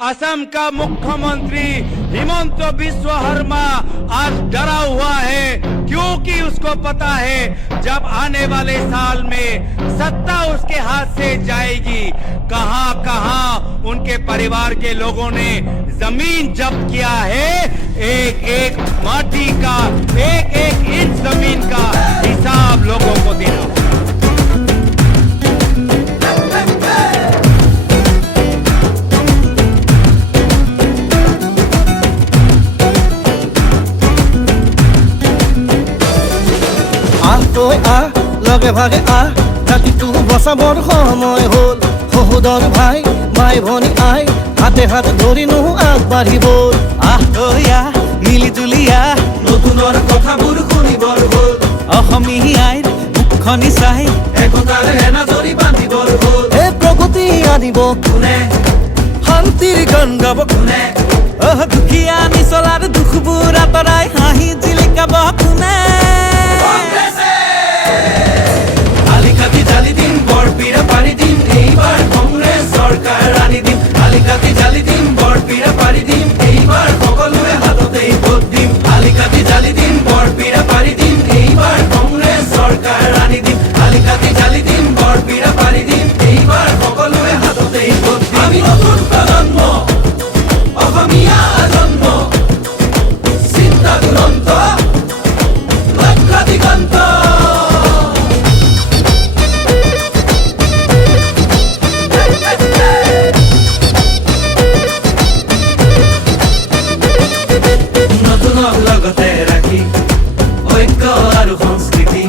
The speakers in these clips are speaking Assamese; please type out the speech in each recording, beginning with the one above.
असम का मुख्यमंत्री हिमंत बिस्वा शर्मा आज डरा हुआ है क्योंकि उसको पता है जब आने वाले साल में सत्ता उसके हाथ से जाएगी कहां कहां उनके परिवार के लोगों ने जमीन जब्त किया है। एक एक माटी का एक एक इंच जमीन का हिसाब लोगों को देना होगा। লগে ভাগে ৰাতিটো বচাবৰ সময় হ'ল সহোদৰ ভাই মাই ভনী আই হাতে হাত ধৰিনো আগবাঢ়িব মিলি জুলিয়া নতুনৰ কথাবোৰ শুনিবৰ হ'ল অসমীয়াৰ মুখনি চাই একতাৰ এনাজৰি বান্ধিবৰ হ'ল এই প্ৰগতি আনিব কোনে শান্তিৰ গান গাব কোনে দুখীয়া নিচলাৰ দুখবোৰ আঁতৰাই হাঁহি জিলিকাব কোনে আলিকাতি জালি দিন বৰপীৰা পাৰি দিম এইবাৰ কংগ্ৰেছ চৰকাৰ আনি দিম আলিকাতি জালি দিম বৰপীৰা পাৰি দিম এইবাৰ সকলোৱে হাততেই ভোট দিম আলিকাতি জালি দিম বৰপীৰা পাৰি দিম এইবাৰ কংগ্ৰেছ চৰকাৰ আনি দিম আলিকাতি জালি দিম বৰপীৰা পাৰি দিম এইবাৰ সকলোৱে হাততেই ভোট দিম আমি নতুন প্ৰজন্ম অসমীয়া জন্ম চিন্তা দুৰন্ত লক্ষ্য দিগন্ত লগতে ৰাখি ঐক্য আৰু সংস্কৃতি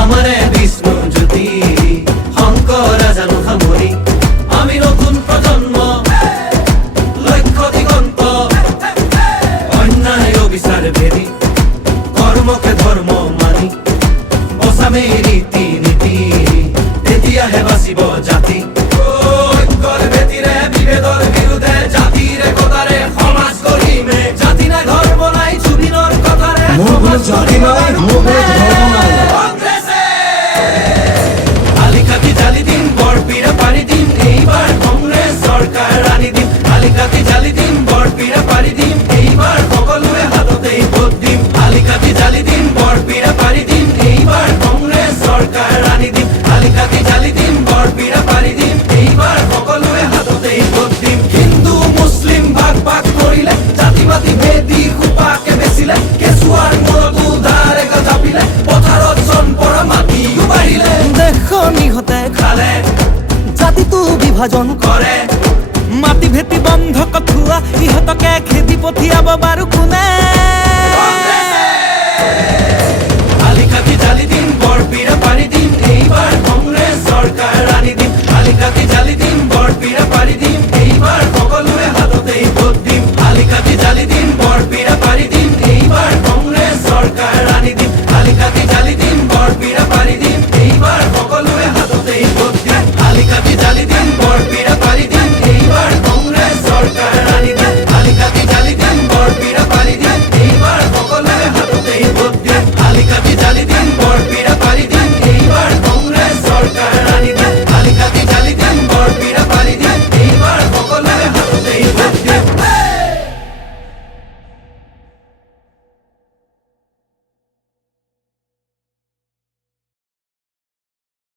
আমাৰে বিষ্ণু জ্যোতি শংকৰ জানো সামৰি আমি নতুন প্ৰজন্ম লক্ষ্য দিগন্ত অন্যায় অবিচাৰ ভেদি কৰ্মকে ধৰ্ম মানি বচামে ৰীতি নীতি তেতিয়াহে বাচিব জাতি ঐক্যৰ ভেটিৰে বিভেদৰ বিৰুদ্ধে জাতিৰ একতাৰে সমাজ গঢ়িমে জাতি নাই ধৰ্ম নাই জুবিনৰ কথাৰে জাতি নাই ধৰ্ম নাই আলিকাতি জালি দিম বৰপীৰা পাৰি দিম এইবাৰ কংগ্ৰেছ চৰকাৰ আনি দিম আলিকাতি জালি দিম বৰপীৰা পাৰি দিম এইবাৰ সকলোৱে হাততেই ভোট দিম আলিকাতি জালি দিম বৰপীৰা পাৰি দিম এইবাৰ কংগ্ৰেছ চৰকাৰ আনি দিম আলিকাতি জালি দিম বৰপীৰা পাৰি দিম এইবাৰ সকলোৱে হাততেই ভোট দিম হিন্দু মুছলিম ভাগ ভাগ কৰিলে জাতি মাতি ভেদি খোপাকে বেচিলে কেঁচুৱাৰ মূৰতো ধাৰে জাপিলে পথাৰত জন পৰা মাটিও বাঢ়িলে দেশৰ নিহতে খালে জাতিটো বিভাজন কৰে মাটি ভেটি বন্ধ কঠুৱা ইহঁতকে খেদি পঠিয়াব বাৰু কোনে আলিকাতি জালি দিম বৰপীৰা পাৰি দিম এইবাৰ কংগ্ৰেছ চৰকাৰ আনি দিম আলিকাতি জালি